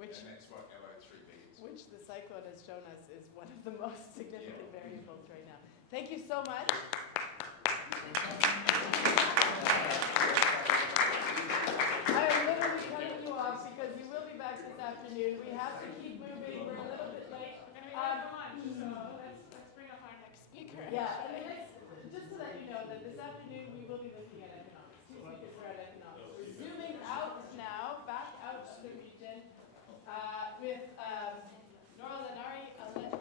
Which, and that's what LO3b is. which the cyclone has shown us is one of the most significant variables right now. Thank you so much. I am literally cutting you off because you will be back this afternoon. We have to keep moving. We're a little bit late. We're going to go for lunch, so let's bring up our next speaker. Yeah, and the next, just to let you know that this afternoon we will be looking at economics. 2 speakers are at economics. We're zooming out now, back out of the region, with Nora Lenari. I'll let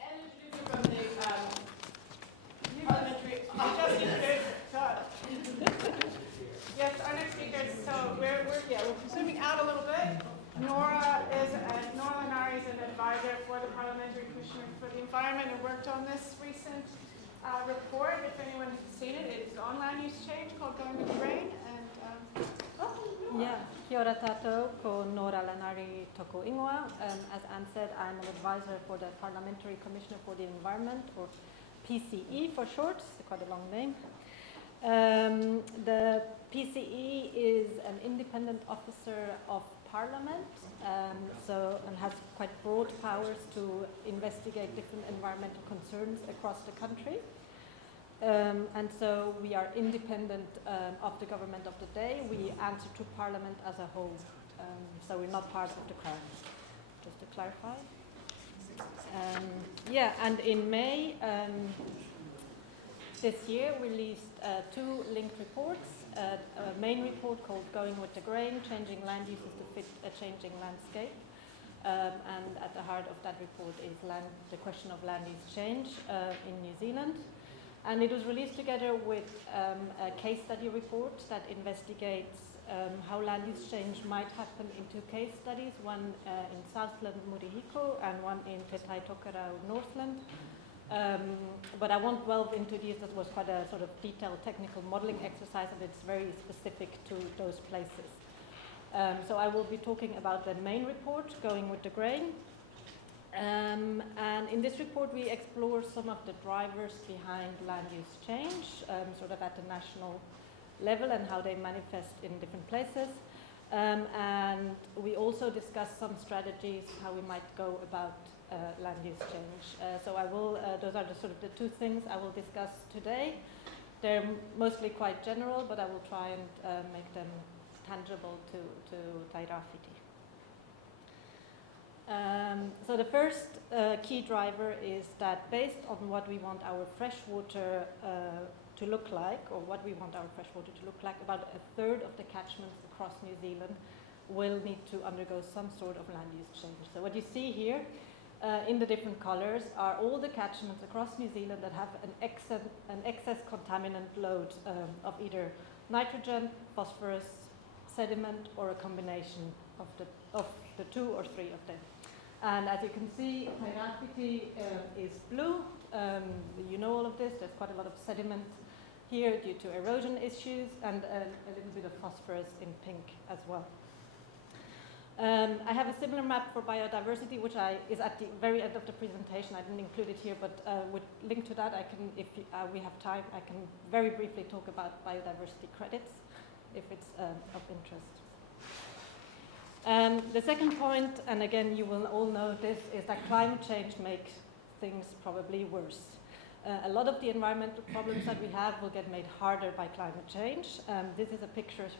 Anne introduce her from the parliamentary. Just introduce. Yes, our next speaker. So we're zooming out a little bit. Nora Lenari is an advisor for the Parliamentary Commissioner for the Environment and worked on this recent report. If anyone has seen it, it's on land use change called Going with the Grain. And Kia ora tātou, ko Nora Lenari toko ingoa. As Anne said, I'm an advisor for the Parliamentary Commissioner for the Environment, or PCE for short. It's quite a long name. The PCE is an independent officer of Parliament, and has quite broad powers to investigate different environmental concerns across the country. And so we are independent of the government of the day. We answer to Parliament as a whole. So we're not part of the Crown, just to clarify. And in May this year we released 2 linked reports. A main report called Going with the Grain, Changing Land Uses to Fit a Changing Landscape. And at the heart of that report is the question of land use change in New Zealand. And it was released together with a case study report that investigates how land use change might happen in 2 case studies, one in Southland, Murihiko, and one in Te Tai Tokerau, Northland. But I won't delve into these. That was quite a sort of detailed technical modeling exercise, and it's very specific to those places. So I will be talking about the main report, Going with the Grain. And in this report we explore some of the drivers behind land use change, sort of at the national level, and how they manifest in different places. And we also discuss some strategies, how we might go about land use change. So I will, those are the sort of the 2 things I will discuss today. They're mostly quite general, but I will try and make them tangible to Tairāwhiti. So the first key driver is that based on what we want our freshwater to look like, or what we want our freshwater to look like, about 1/3 of the catchments across New Zealand will need to undergo some sort of land use change. So what you see here in the different colors are all the catchments across New Zealand that have an excess contaminant load of either nitrogen, phosphorus, sediment, or a combination of the 2 or 3 of them. And as you can see, Tairāwhiti is blue. You know all of this. There's quite a lot of sediment here due to erosion issues, and a little bit of phosphorus in pink as well. I have a similar map for biodiversity, which is at the very end of the presentation. I didn't include it here, but with link to that, I can, if we have time, I can very briefly talk about biodiversity credits, if it's of interest. The second point, and again you will all know this, is that climate change makes things probably worse. A lot of the environmental problems that we have will get made harder by climate change. This is a picture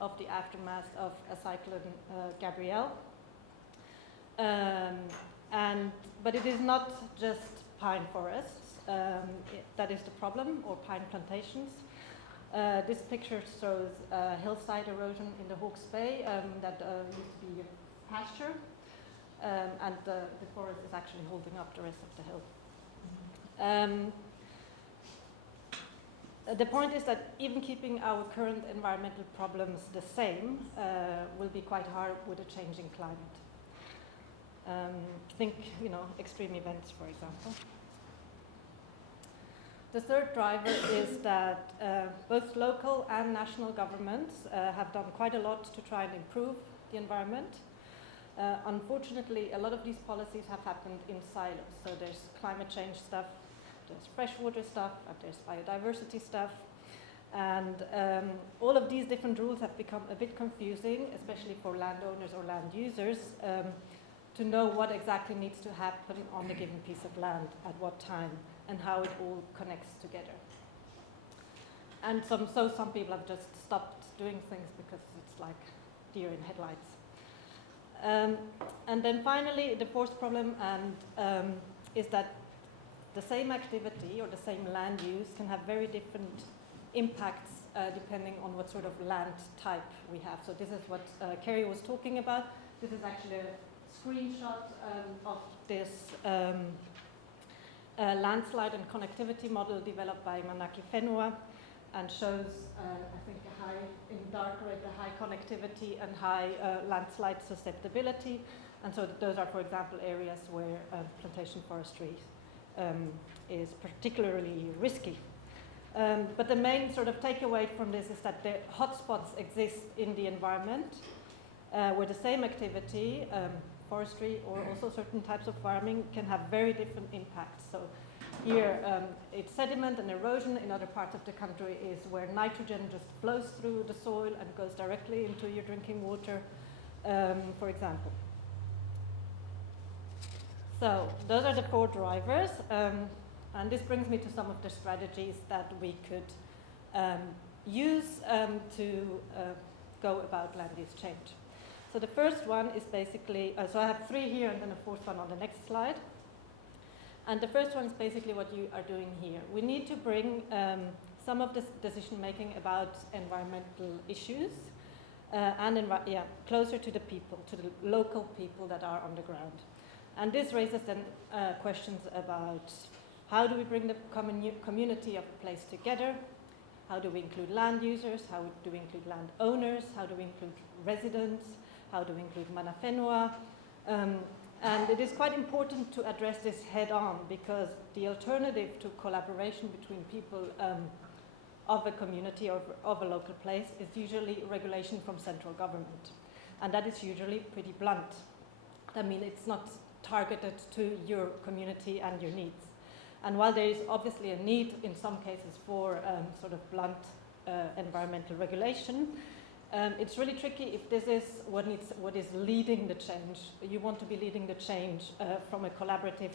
of the aftermath of a cyclone Gabrielle. But it is not just pine forests that is the problem, or pine plantations. This picture shows hillside erosion in the Hawke's Bay that used to be pasture, and the forest is actually holding up the rest of the hill. The point is that even keeping our current environmental problems the same will be quite hard with a changing climate. Think, extreme events, for example. The third driver is that both local and national governments have done quite a lot to try and improve the environment. Unfortunately, a lot of these policies have happened in silos. So there's climate change stuff, there's freshwater stuff, and there's biodiversity stuff. And all of these different rules have become a bit confusing, especially for landowners or land users, to know what exactly needs to happen on a given piece of land at what time and how it all connects together. And some people have just stopped doing things because it's like deer in headlights. And then finally, the fourth problem is that the same activity or the same land use can have very different impacts depending on what sort of land type we have. So this is what Kerry was talking about. This is actually a screenshot of this landslide and connectivity model developed by Manaki Fenua, and shows, I think, in dark red, the high connectivity and high landslide susceptibility. And so those are, for example, areas where plantation forestry is particularly risky. But the main sort of takeaway from this is that the hotspots exist in the environment where the same activity, forestry or also certain types of farming, can have very different impacts. So here it's sediment and erosion. In other parts of the country is where nitrogen just flows through the soil and goes directly into your drinking water, for example. So those are the four drivers. And this brings me to some of the strategies that we could use to go about land use change. So the first one is basically, so I have three here and then a fourth one on the next slide. And the first one is basically what you are doing here. We need to bring some of this decision making about environmental issues closer to the people, to the local people that are on the ground. And this raises then questions about how do we bring the community of a place together? How do we include land users? How do we include land owners? How do we include residents? How do we include Mana Whenua? And it is quite important to address this head on, because the alternative to collaboration between people of a community or of a local place is usually regulation from central government. And that is usually pretty blunt. I mean, it's not targeted to your community and your needs. And while there is obviously a need in some cases for sort of blunt environmental regulation, it's really tricky if this is what is leading the change. You want to be leading the change from a collaborative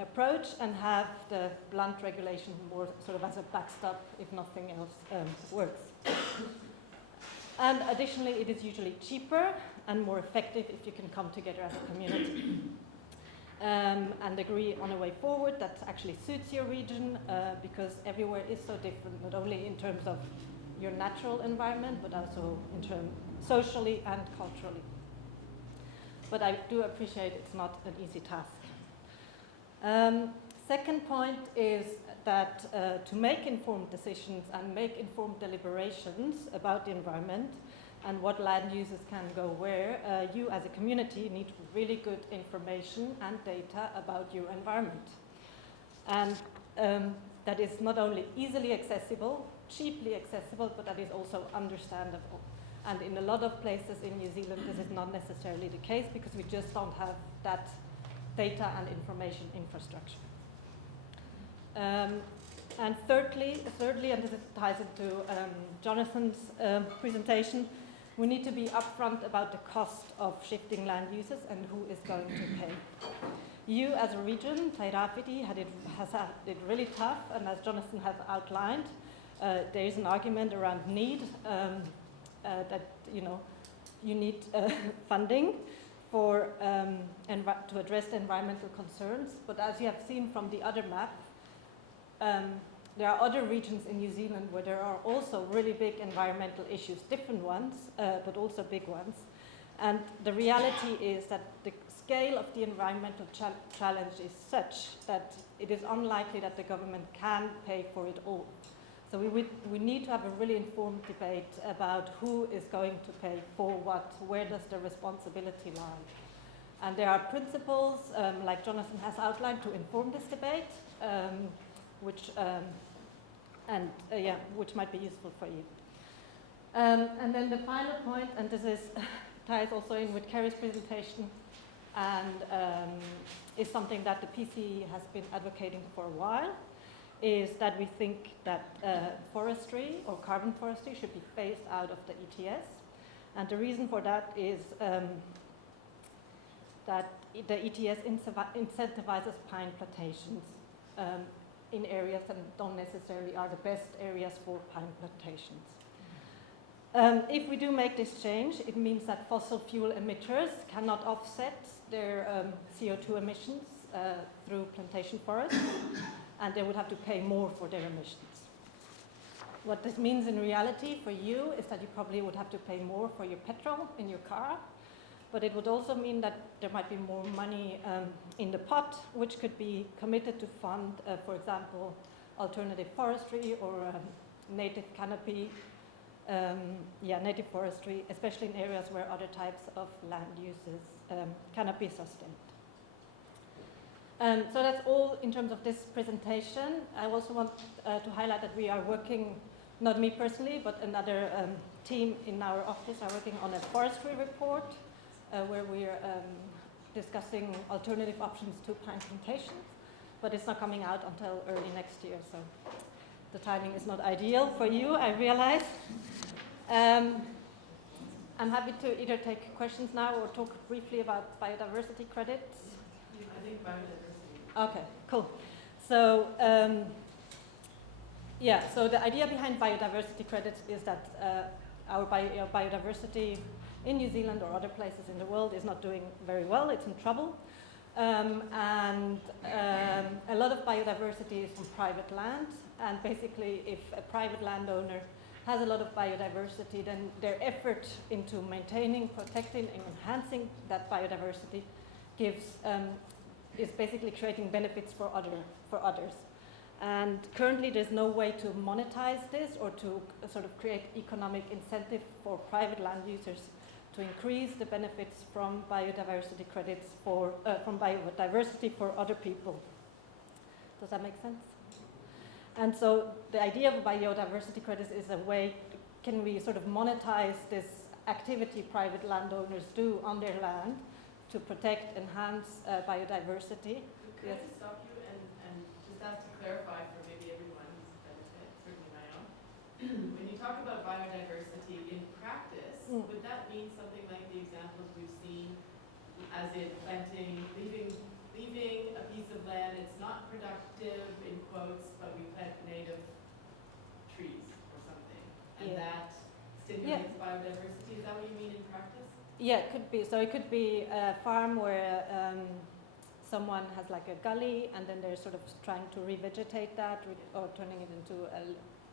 approach and have the blunt regulation more sort of as a backstop if nothing else works. And additionally, it is usually cheaper and more effective if you can come together as a community and agree on a way forward that actually suits your region, because everywhere is so different, not only in terms of your natural environment, but also in terms socially and culturally. But I do appreciate it's not an easy task. Second point is that to make informed decisions and make informed deliberations about the environment and what land uses can go where, you as a community need really good information and data about your environment. And that is not only easily accessible, cheaply accessible, but that is also understandable. And in a lot of places in New Zealand, this is not necessarily the case because we just don't have that data and information infrastructure. And thirdly, and this ties into Jonathan's presentation, we need to be upfront about the cost of shifting land uses and who is going to pay. You as a region, Tairāwhiti, has had it really tough, and as Jonathan has outlined, there is an argument around need, that you need funding for to address the environmental concerns. But as you have seen from the other map, there are other regions in New Zealand where there are also really big environmental issues, different ones, but also big ones. And the reality is that the scale of the environmental challenge is such that it is unlikely that the government can pay for it all. So we need to have a really informed debate about who is going to pay for what, where does the responsibility lie. And there are principles, like Jonathan has outlined, to inform this debate, which might be useful for you. And then the final point, and this ties also in with Kerry's presentation, and is something that the PC has been advocating for a while, is that we think that forestry or carbon forestry should be phased out of the ETS. And the reason for that is that the ETS incentivizes pine plantations in areas that don't necessarily are the best areas for pine plantations. If we do make this change, it means that fossil fuel emitters cannot offset their CO2 emissions through plantation forests, and they would have to pay more for their emissions. What this means in reality for you is that you probably would have to pay more for your petrol in your car, but it would also mean that there might be more money in the pot, which could be committed to fund, for example, alternative forestry or native canopy, native forestry, especially in areas where other types of land uses cannot be sustained. So that's all in terms of this presentation. I also want to highlight that we are working, not me personally, but another team in our office are working on a forestry report where we're discussing alternative options to pine plantations, but it's not coming out until early next year, so the timing is not ideal for you, I realize. I'm happy to either take questions now or talk briefly about biodiversity credits. I think biodiversity. Okay, cool. So, so the idea behind biodiversity credits is that our biodiversity in New Zealand or other places in the world is not doing very well, it's in trouble. And a lot of biodiversity is on private land, and basically if a private landowner has a lot of biodiversity, then their effort into maintaining, protecting, and enhancing that biodiversity is basically creating benefits for others. And currently there's no way to monetize this or to sort of create economic incentive for private land users to increase the benefits from biodiversity credits from biodiversity for other people. Does that make sense? And so the idea of biodiversity credits is a way, can we sort of monetize this activity private landowners do on their land to protect, enhance biodiversity? Could I just stop you and just ask to clarify for maybe everyone's benefit, certainly my own. When you talk about biodiversity in practice, would that mean something like the examples we've seen, as in planting, leaving a piece of land, it's not productive in quotes, but we plant native trees or something, and that stimulates biodiversity? Is that what you mean in practice? Yeah, it could be. So it could be a farm where someone has like a gully, and then they're sort of trying to revegetate that or turning it into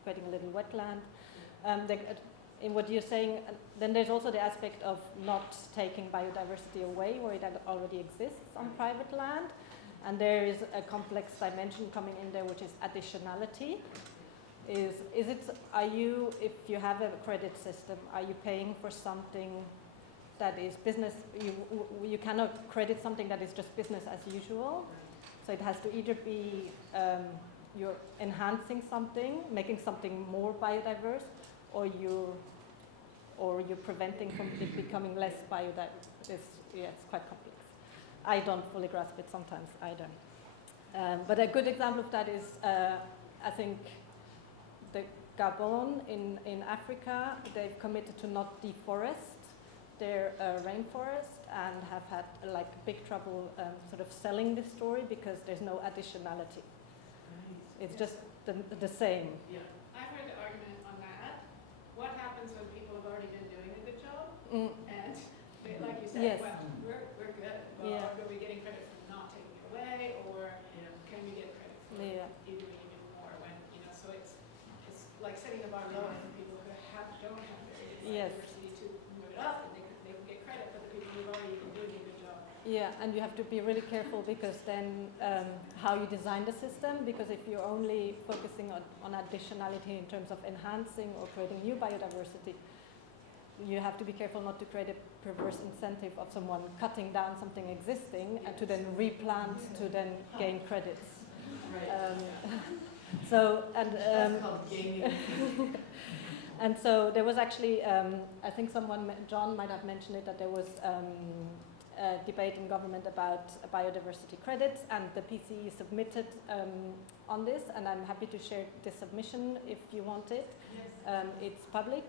creating a little wetland. In what you're saying, then there's also the aspect of not taking biodiversity away where it already exists on private land. And there is a complex dimension coming in there, which is additionality. If you have a credit system, are you paying for something that is business? You cannot credit something that is just business as usual. So it has to either be you're enhancing something, making something more biodiverse, or you're preventing from it becoming less biodiverse. It's quite complex. I don't fully grasp it sometimes either. But a good example of that is, I think, the Gabon in Africa. They've committed to not deforest their rainforest and have had like big trouble sort of selling this story because there's no additionality. It's just the same. Yeah. I've heard the argument on that. What happens when people have already been doing a good job? And they, like you said, well, we're good. Well, are we getting credit for not taking it away, or can we get credit for even more when, so it's like setting the bar lower for people who don't have very good diversity to move it up, and they can get credit for the people who've already been doing a good job. Yeah, and you have to be really careful because then how you design the system, because if you're only focusing on additionality in terms of enhancing or creating new biodiversity, you have to be careful not to create a perverse incentive of someone cutting down something existing and to then replant to then gain credits. Right. So, and that's called gaming. And so there was actually, I think John might have mentioned it, that there was a debate in government about biodiversity credits, and the PCE submitted on this, and I'm happy to share this submission if you want it. Yes. It's public,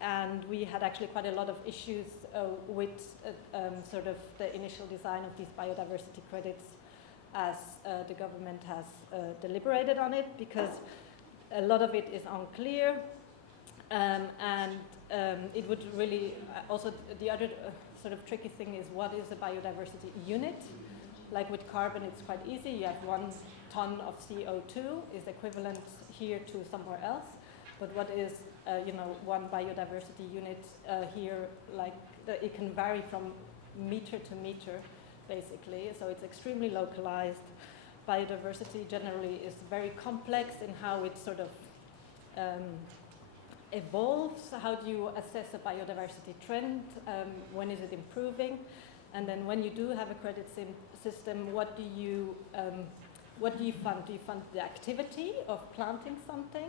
and we had actually quite a lot of issues with sort of the initial design of these biodiversity credits as the government has deliberated on it, because a lot of it is unclear, and it would really, also the other sort of tricky thing is, what is a biodiversity unit? Like with carbon, it's quite easy. You have 1 ton of CO2 is equivalent here to somewhere else. But what is, one biodiversity unit here? Like it can vary from meter to meter, basically. So it's extremely localized. Biodiversity generally is very complex in how it sort of evolves. How do you assess a biodiversity trend? When is it improving? And then when you do have a credit system, what do you fund? Do you fund the activity of planting something?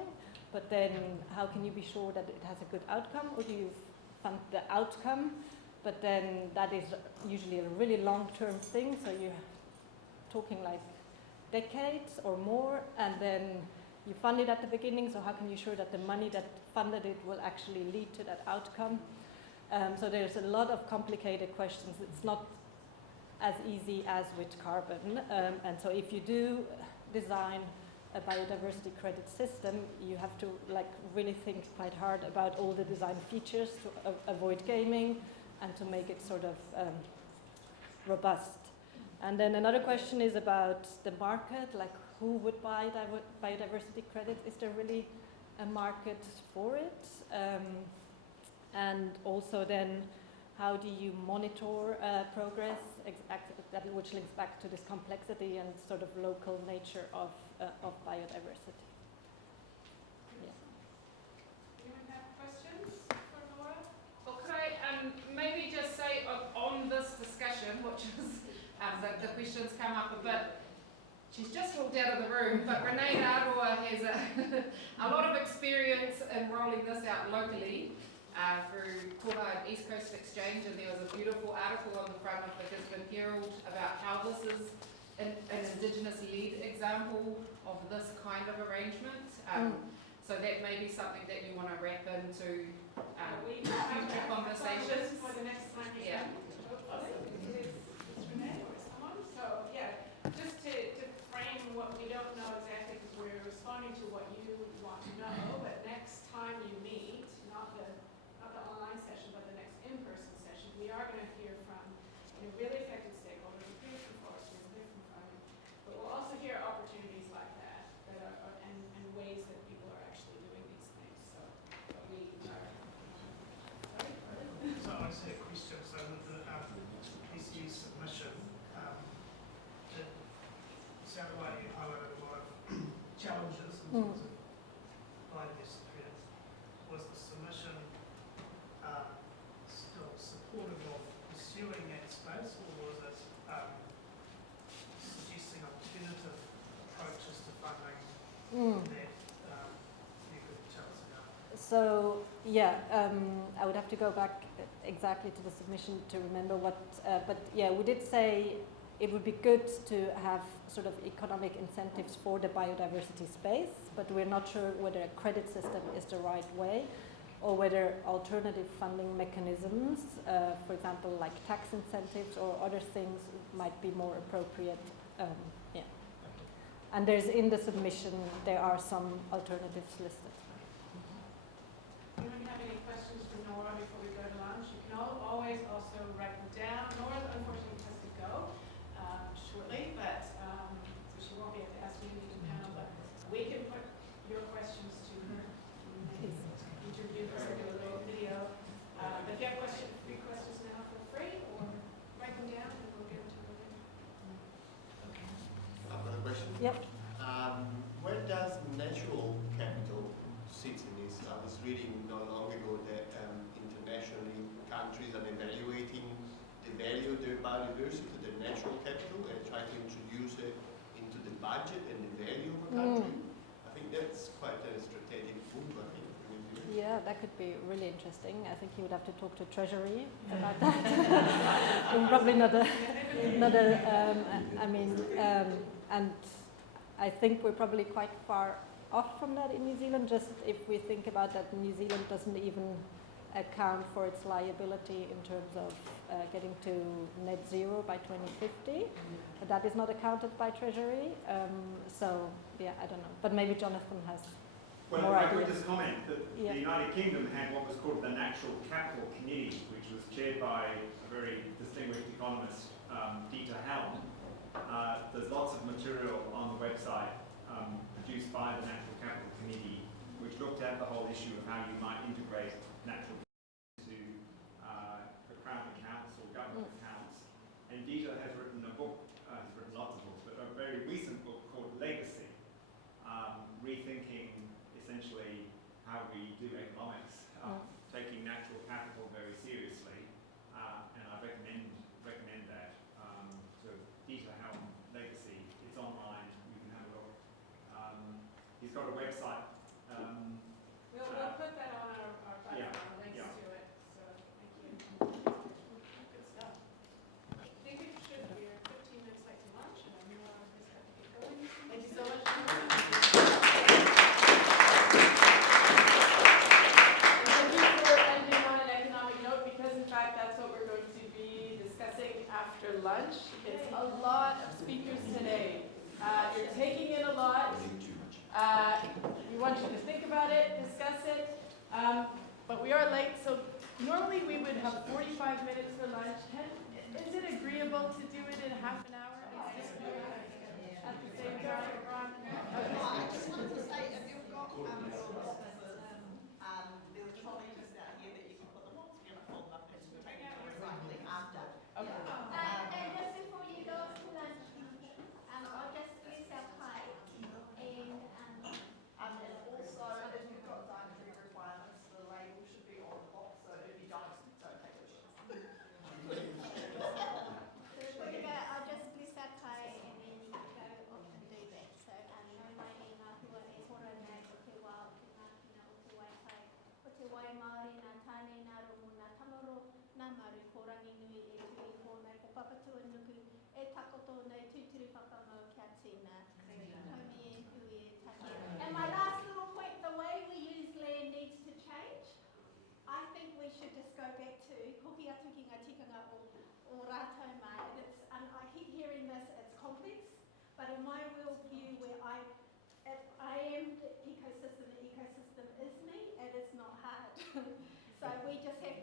But then how can you be sure that it has a good outcome? Or do you fund the outcome? But then that is usually a really long-term thing, so you're talking like decades or more, and then you fund it at the beginning, so how can you be sure that the money that funded it will actually lead to that outcome? So there's a lot of complicated questions. It's not as easy as with carbon, and so if you do design a biodiversity credit system, you have to really think quite hard about all the design features to avoid gaming and to make it sort of robust. And then another question is about the market, like who would buy biodiversity credits? Is there really a market for it? And also then, how do you monitor progress, which links back to this complexity and sort of local nature of biodiversity? Yeah. Anyone have questions for Nora? Well, could I maybe just say on this discussion, which is the questions come up a bit. She's just walked out of the room, but Renee Nora has a lot of experience in rolling this out locally through Toha East Coast Exchange, and there was a beautiful article on the front of the Gisborne Herald about how this is an Indigenous-led example of this kind of arrangement. So that may be something that you want to wrap into future conversations. For the next time. Yeah. So yeah, just to frame what we don't know exactly, because we're responding to what you want to know, but next time you meet, not the online session, but the next in-person session, we are going to hear from really affected stakeholders, we'll hear from forestry, we'll hear from farming, but we'll also hear opportunities like that and ways that people are actually doing these things. So we are. So I see a question. So with the PCE submission, it sounded like you highlighted a lot of challenges in terms of biodiversity credits. Was the submission still supportive of pursuing that space, or was it suggesting alternative approaches to funding that you could tell us about? So yeah, I would have to go back exactly to the submission to remember what, but yeah, we did say it would be good to have sort of economic incentives for the biodiversity space, but we're not sure whether a credit system is the right way, or whether alternative funding mechanisms, for example, like tax incentives or other things, might be more appropriate. Yeah. And there's in the submission, there are some alternatives listed. Anyone have any questions for Nora before we go to lunch? You can always also write them down. Nora, unfortunately, has to go shortly, but so she won't be able to ask me to the panel, but we can put your questions to her. Interview her, do a little video. But if you have three questions now, feel free, or write them down and we'll get them to her later. I've got a question. Yep. Where does natural capital sit in this? I was reading not long ago that internationally countries are evaluating the value of their biodiversity, their natural capital, and try to introduce it into the budget and the value of a country. I think that's quite a strategic move, I think. Yeah, that could be really interesting. I think you would have to talk to Treasury about that. Probably not a, and I think we're probably quite far off from that in New Zealand, just if we think about that New Zealand doesn't even account for its liability in terms of getting to net zero by 2050. That is not accounted by Treasury. So, yeah, I don't know. But maybe Jonathan has well, more I ideas. could just comment that the United Kingdom had what was called the Natural Capital Committee, which was chaired by a very distinguished economist, Dieter Helm. There's lots of material on the website produced by the Natural Capital Committee, which looked at the whole issue of how you might integrate natural into the Crown accounts or government accounts. And Dieter has written a book, he's written lots of books, but a very recent book called Legacy, rethinking essentially how we do economics, taking natural capital very seriously, and I recommend that to Dieter Helm Legacy. It's online, you can have a look. He's got a website. We'll put that on our platform, links to it. So thank you. Good stuff. I think we should. We're 15 minutes late to lunch, and Nora has got to get going. Thank you so much. Thank you for ending on an economic note, because in fact that's what we're going to be discussing after lunch. It's a lot of speakers today. You're taking in a lot. We want you to think about it, discuss it, but we are late, so normally we would have 45 minutes for lunch. Is it agreeable to do it in half an hour? Just do it at the same time, Ron? I just wanted to say, if you've got your boxes, there's a trolley just out here that you can put them all together, fold them up, and take them to recycling after. Okay. And just before you go to lunch, I'll just use our pie And also, if you've got dietary requirements, the label should be on the box, so if you don't take it with you. so before you go, I'll just bless our pie and then you can go off and do that. So, no mai e ngā hua e hora nei o te wā o te ngākina o te waitai. O te wai Māori, nā tāne, nā rongo, nā tangaro, nā maru, korangi nui e tui hōnei, ko papatua nuku, e takoto nei tūturu whakamau kia tīna. Haumi e hui e take. And my last little point, the way we use land needs to change. I think we should just go back to hoki atu ki ngā tikanga o rātou mai. I keep hearing this, it's complex, but in my world view where I am the ecosystem is me, and it's not hard. So we just have